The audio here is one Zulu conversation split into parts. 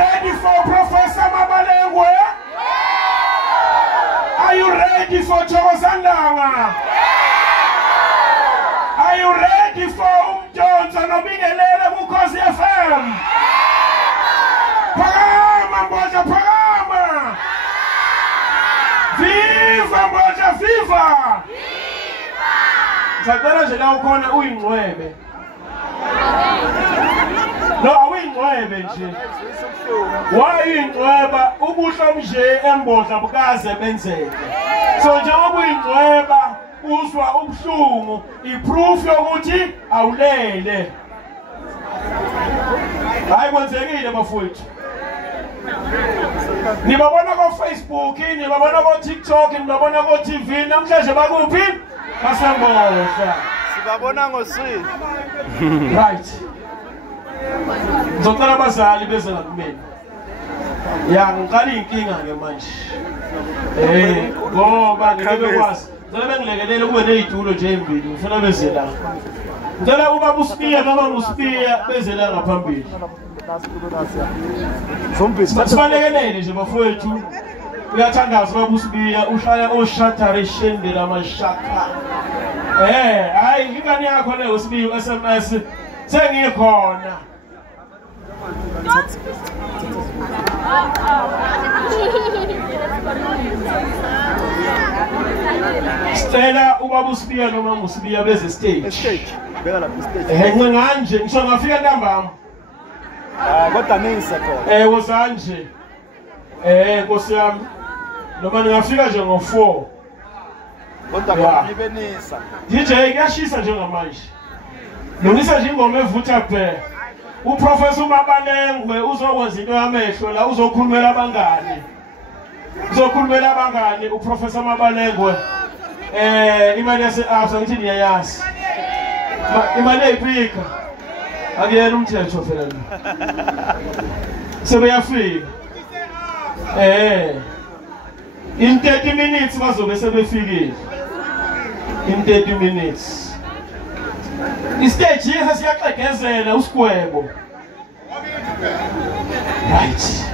ready for Professor Mabalengwe? Are you ready for Chokosandanga? Are you ready for Johnson Obingelele Mukosi FM? Pagama Mboja Pagama! Viva Mboja Viva! Ngicela nje la ukhona uyingcwebe. No, awuyingcwebe nje. Wayingcweba ubuhlo nje embodla bukaze benzeke. So njengoba uyingcweba uzwa ubuhlungu, iproof yokuthi awulele. Hayi kwenzekile bafowethu. Nibabona ko Facebook, nibabona ko TikTok, nibabona ko TV, namhlanje bakuphi? Basembodla. Sibabona ngosini. Right. Ngizocela abazali beze ngakumeni. Ya ngiqala inkinga ke manje. Ngoba ngibekwazi. Ngicela bengilekelele kube nezitulo nje embili, ngifuna beze la. Ngicela ubaba uSpiya noma uSpiya beze la ngaphambili. Sibalekelele nje bafowethu. Uyathandaza ubaba uSpiya uhlala oshatarishende lamashaka. Hayi ingane yakho le uSpiya SMS sengikhona. Stella ubaba uSpiya noma uSpiya beze stage. Beka lapha stage. Nganje ngisho ngafika ntambama. Kodwa ningise khona. Wozanje. Nkosi yami. Noma ngafika nje ngo4. Kodwa ngibenisa. DJ kuyashisa njengamanje. Lungisa nje ingoma evutha phela. Uprofessor Mabalengwe uzokwenza into yamehlo la uzokhulumela abangani. Uzokhulumela abangani uProfessor Mabalengwe. Imali yase-Absa ngithi niyayazi. Imali eyiphika. Akuyena umthetho phela lo. Sebeyafika. In 30 minutes bazobe sebefikile. In 30 minutes. Istage yesa siyaxegezela usigwebo. Right.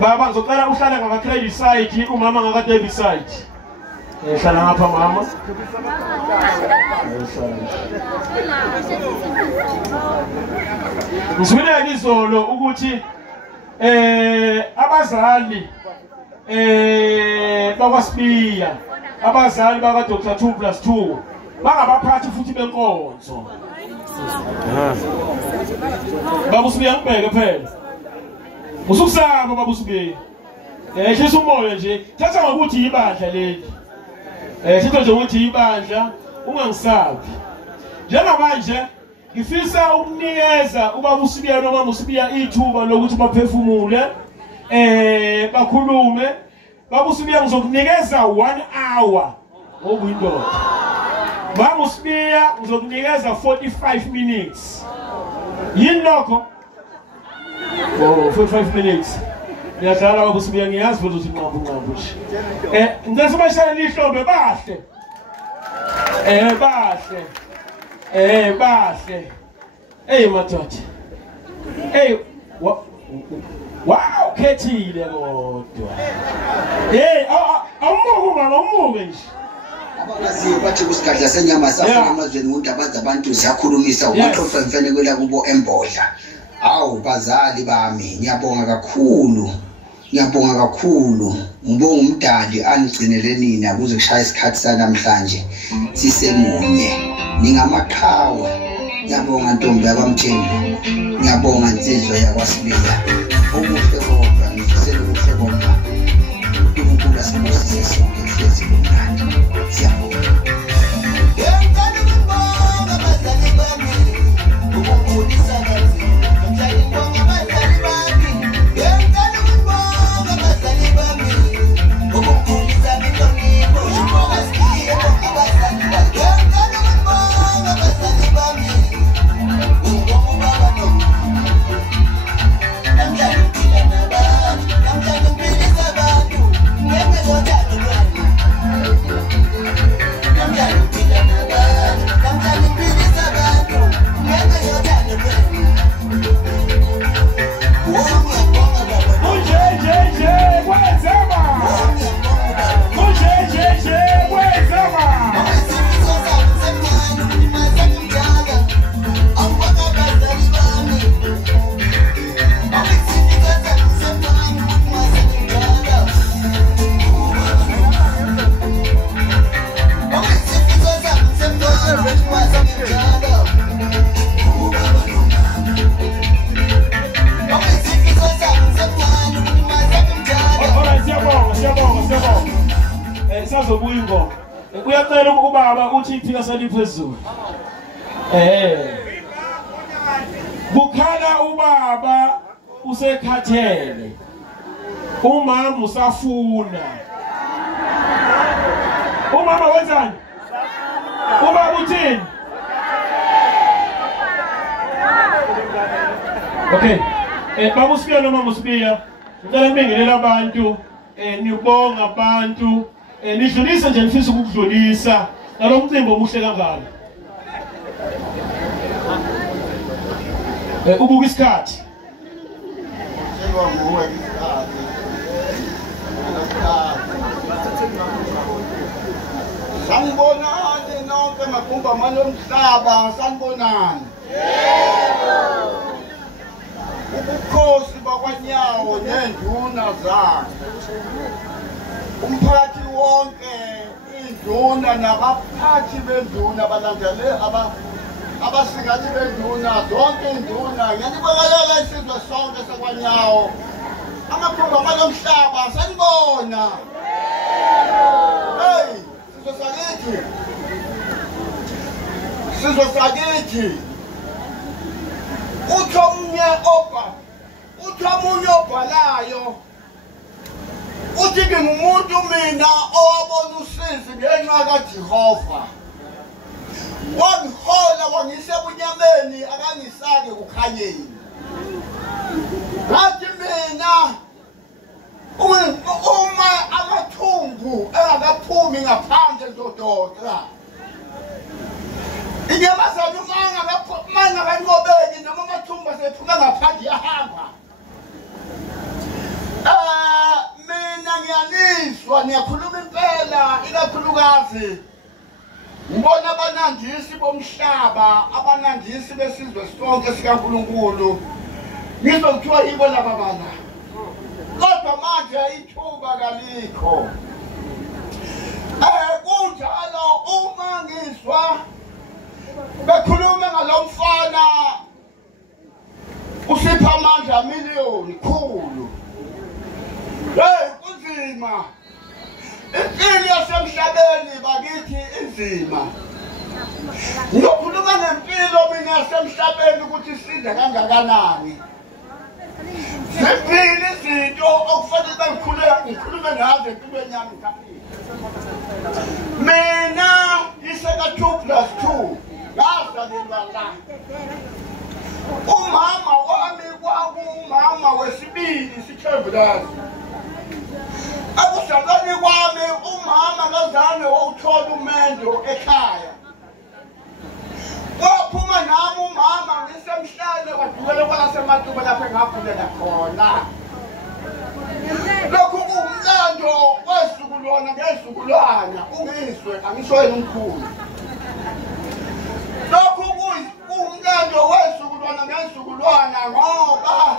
Baba ngizocela uhlale ngaka credit side, umama ngaka debit side. Hlala ngapha mama. Ngizwile izolo ukuthi abazali bakwaSpiya, abazali baka Dr. 2+2 bangabaphathi futhi benkonzo. Baba uSpiya ngibheke phela. Usukusaba baba uSpiya. Ehlisa umoya nje. Thatha ngokuthi ibandla leli. Sitho nje ukuthi ibandla ungangisabi. Njengamanje ngifisa ukunikeza ubaba uSpiya noma uSpiya ithuba lokuthi baphefumule. Bakhulume. Baba uSpiya ngizokunikeza 1 hour okuyindoda. Baba uSpiya ngizokunikeza 45 minutes. Yini lokho? 45 minutes. Ngiyadlala baba uSpiya ngiyazi ukuthi nqambu nje. Ngicela bashaya lihlombe bahle. Bahle. Bahle. Madoda. Wow, khethile kodwa. Awumuke mama, awumuke nje. Abangasiyo bathi kusigadla senyama safuna amazweni wonke abantu siyakhulumisa umaxoxa imfanekela kubo embodla. Awu bazali bami, ngiyabonga kakhulu. Ngiyabonga kakhulu. Ngibonga umdali anigcinele nina kuze kushaya isikhathi sanamhlanje sisemunye. Ningamaqhawe. Ngiyabonga Ntombi yabaMthembu. Ngiyabonga insizwa yakwaSpiya. Okuhle kodwa ngifisela ukuhle kodwa. uNkulunkulu asibusise sonke hlezi kumnandi. Siyabonga. Ngiyangena ukubonga abazali bami. Ukungulisa kanzima. Ngiyangibonga abazali bami. Ngiyangena ukubonga abazali bami. Ukungulisa inhlonipho. Ngibonga Spiya abazali bami. Ngiyangena ukubonga abazali bami. Ngibonga ubaba nomama. Namhlanje uphila nabantu. Namhlanje uphilisa abantu. Ngeke ngizothatha lwami. ubaba uthi iphika saliphezulu. Bukhala ubaba usekhathele. Umama usafuna. Umama wenzani? Ubaba uthini? Okay. Baba usibiya noma usibiya. Ngicela nibingelela abantu, nibonga abantu, nidlulise nje nifisa ukudlulisa nalomcimbi omuhle kangaka. Ubuka isikhathi. Sanibonani nonke magumba malomhlaba, sanibonani. Yebo. Ubukhosi bakwaNyawo nenduna zakhe. Umphakathi wonke, induna nabaphathi benduna balandele abasingathi benduna, zonke induna, ngiyanibongelela isizwe sonke sakwaNyawo. Amagumba malomhlaba sanibona. Hey, sizwe sakithi. Uthomunye obhalayo. Uthi ngingumuntu mina owabona usizi ngenxa kaJehova. Wangihola wangise ebunyameni akangisake kukhanyeni. Ngathi mina uma amathumbu engakaphumi ngaphandle ndododa. Inyamazana manga kanqobeki noma amathumbu asephuma ngaphandle yahamba. Mina ngiyaniswa niyakhuluma impela ikakhulukazi. Ngibona abanandisi bomhlaba, abanandisi besizwe sonke sikaNkulunkulu. Ngizokuthiwa yibo laba bana. Kodwa manje ithuba kalikho. Kunjalo uma ngizwa bekhuluma ngalomfana usipha amandla miliyoni khulu. Hey, kunzima. Impilo yasemhlabeni bakithi inzima. Ngizokhuluma ngempilo mina yasemhlabeni ukuthi size kangakanani. Zimbili izinto okufanele ngikhulume ngazo empilweni yami kaphela. Mina iseka 2+2 ngazalelwa la. Umama wami kwakumama wesibili sithembulazi. Akuzalwane kwami umama kazange wawuthola umendo ekhaya. Waphuma nami umama ngisemhlane wadukela kwalaseMatuba lapho engakhulela khona. Lokhu kuwumlando wezizukulwana ngezizukulwana ungizwe angisho yena umkhulu. Lokhu kuwumlando wezizukulwana ngezizukulwana ngoba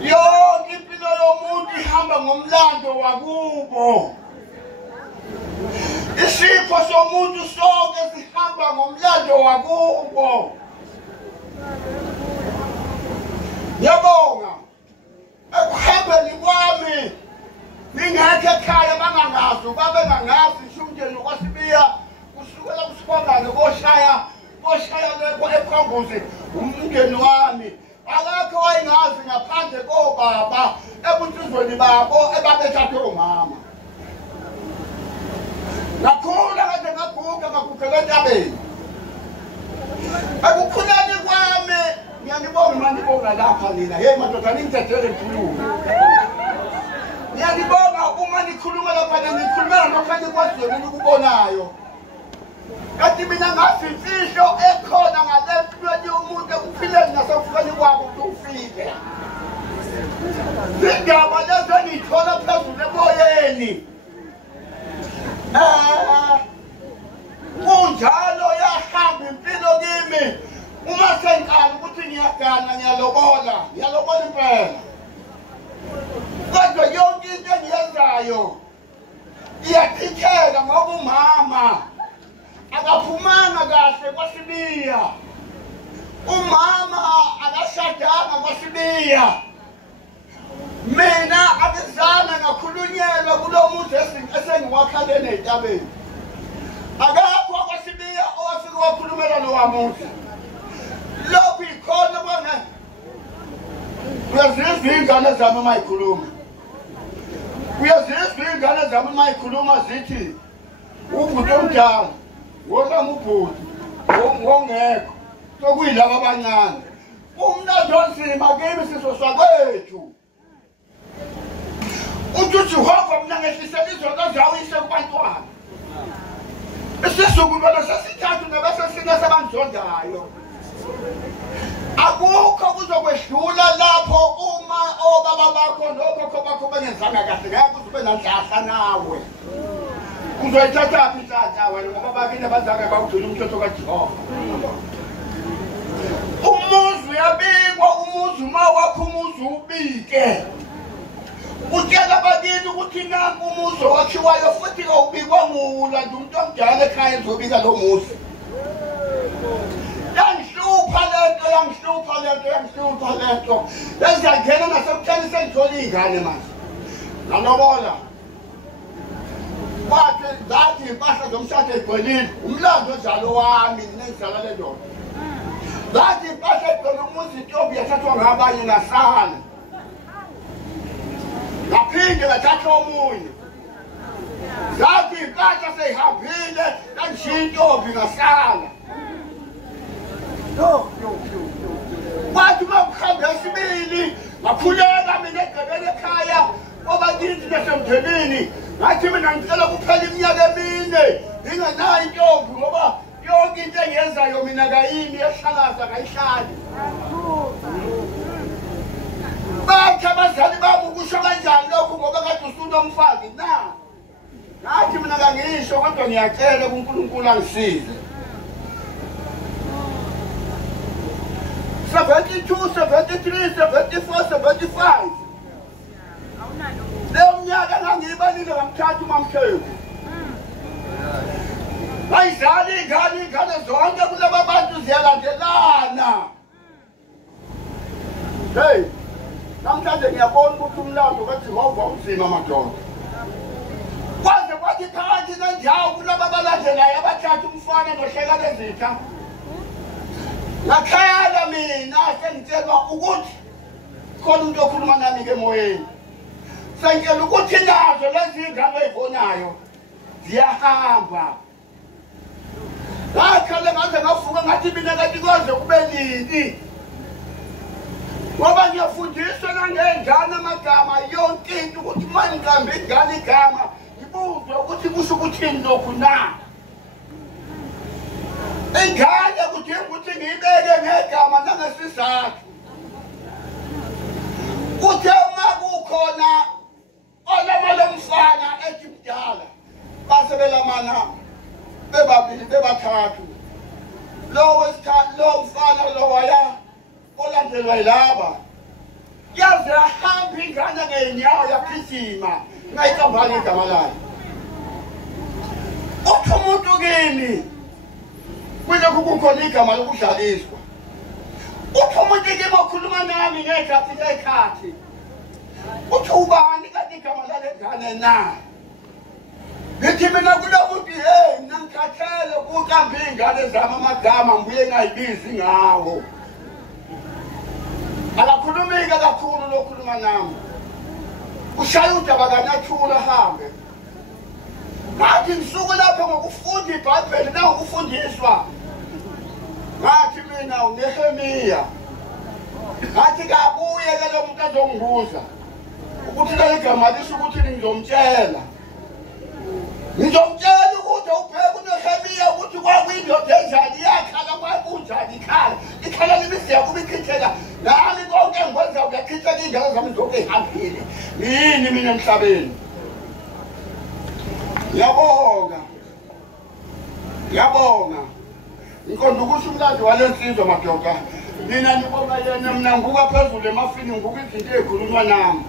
yonke impilo yomuntu ihamba ngomlando wakubo. Isipho somuntu sonke sihamba ngomlando wakubo. Ngiyabonga. Ekuhambeni kwami ningekho ekhaya bangangazi, babengangazi ishumdeni kwasibiya kusukela kuSibongane koshaya lekho ekhongozi umndeni wami. Akakho wayengazi ngaphandle kobaba ebunsizweni babo ebabethathe umama. Ngakhula kade ngaguga entabeni. Akukhulani kwami ngiyanibonga manibonga lapha nina. Hey madoda ningithathele inkulumo. Ngiyanibonga uma nikhuluma lapha nikhulumela nokhanye kwaziwe nikubonayo. Kanti mina ngazi imfihlo ekhona ngale yomuntu ekuphileni nasokufeni kwabo ukufike. Indaba lezi engiyithola phezulu emoyeni. Kunjalo yahamba impilo kimi. Uma senkala ukuthi ngiyagana ngiyalobola impela. Kodwa yonke into engiyenzayo iyachitheka ngoba umama akaphumanga kahle kwasibiya. Umama akashadanga kwasibiya. Mina akuzange ngakhulunyelwa kulo muntu esengiwakhalene etabeni. akakho kwaSibiya owafika wakhulumela nowamuthi lokhu ikhona bona uyazizwa ingane zami uma ikhuluma uyazizwa ingane zami uma ikhuluma zithi ubhuti omdala wona ubhuti ngongekho sokuyilabo abancane umnotho onzima kimi sizoswa kwethu uthi Jehova mina ngehlisela izono zawo ise kubantwana esisukulwana sesithathu nabese sina sabangizondayo akukho kuzokwedlula lapho uma obaba bakho nokhokho bakho bengenzanga kahle ngeke uzobe nandlahla nawe uzoyithatha phi tata wena ngoba bakini abazange bawugcina umthetho kaJehova umuzi uyabikwa umuzi uma wakho umuzi ubike utshela bakini ukuthi nanku umuzi wakhiwayo futhi awubikwa ngulanda umuntu omdala ekhaya ezobika lo muzi yangihlupha lento eziyangena nasekutheni sengithola iy'ngane manje nalobola wathi zathi iy'mpahla zomshado ey'gcwelile umlando njalo wami nengizala le ndoda zathi iy'mpahla ey'gcwele umuzi intombi yathathwa ngabanye ngasala ngaphinde ngathathwa omunye zathi iy'mpahla sey'hambile kangishiya intombi ngasala wathi uma kuhambe esibili ngakhuleka mina egqebele ekhaya obakithi nasemndenini ngathi mina ngicela kuphela iminyaka emine ngingenayo intombi ngoba yonke into engiyenzayo mina kayimi ehlalaza kayihlali bathi abazali bami ukusho kanjani lokhu ngoba kade usunomfazi na ngathi mina kangisho kodwa ngiyacela kuNkulunkulu angisize 72, 73, 74, 75. Leyo mnyaka ngangiyibalile ngamthatha uMamthembu. Bayizali ingane zonke kulaba bantu ziyalandelana. Hey, namhlanje ngiyabona ukuthi umlando kaJehova unzima madoda. Kwaze kwathi phakathi nendawo kulaba abalandelayo abathatha umfana nohlekana ezitha. Nakhala mina sengitshelwa ukuthi khona umuntu okhuluma nami emoyeni sengitshela ukuthi nazo lezi ngane ezibonayo ziyahamba nakhala ngaze ngavuka ngathi mina kanti konke kube nini ngoba ngiyafundiswa nangengane amagama yonke into ukuthi manje ngihambe ingane igama ngibuzwe ukuthi kusho ukuthini lokhu na ingane kudinga ukuthi ngiyibeke ngegama nangesizathu kuthe uma kukhona olamala umfana ethi mdala base belamana bebabili bebathathu lo mfana lo waya olandelwa yilaba yaze ahamba ingane ngenyawo yaphithima ngayicambana igama layo uthi umuntu kini kulokhu kukhona igama lokudlaliswa uthi umuntu kimi okhuluma nami ngekhathi uthi ubani kanti igama lale ngane na ngithi mina kulo muntu hey mina ngikhathele ukuqamba iy'ngane zami amagama ngibuye ngayibizi ngawo akakhulumika kakhulu lokhuluma nami ushaya udaba kanathula ahambe ngathi ngisuke lapho ngokufunda iBhayibheli nangokufundiswa ngathi mina uNehemiya ngathi kabuye ke lo muntu azongibuza ukuthi le igama lisho ukuthi ngizomtshela ukuthi ubheke uNehemiya ukuthi kwakuyindoda enjani yakhala kwakunjani ikhala libisiya kuba ikhithela nami konke engikwenza uyakhithela iy'ngane zami zonke ey'hambile yini mina emhlabeni ngiyabonga ngiqonda ukuthi umlando walensizwa madoda mina nibonga yena mina ngibuka phezulu emafini ngibuka izinto ey'khulunywa nami